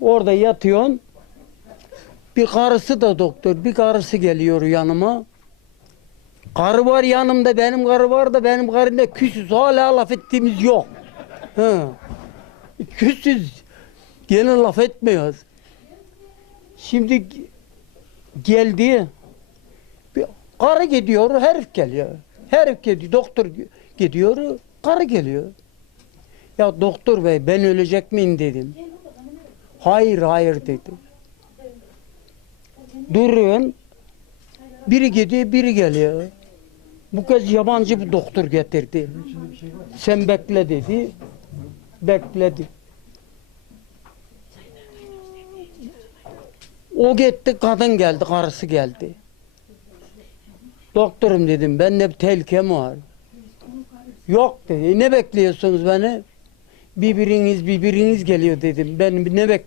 Orada yatıyorsun. Bir karısı da doktor. Bir karısı geliyor yanıma. Karı var yanımda. Benim karı var da benim karımda küsüz. Hala laf ettiğimiz yok. Ha. Küsüz. Gene laf etmiyoruz. Şimdi geldi. Bir karı gidiyor, herif geliyor. Herif geliyor, doktor gidiyor, karı geliyor. Ya doktor bey ben ölecek miyim dedim. Hayır hayır dedi. Durun. Biri gidiyor, biri geliyor. Bu kez yabancı bir doktor getirdi. Sen bekle dedi. Bekledi. O gitti, kadın geldi, karısı geldi. Doktorum dedim, bende bir tehlikem var. Yok dedi, ne bekliyorsunuz beni? Birbiriniz geliyor dedim. Ben ne bekliyorum?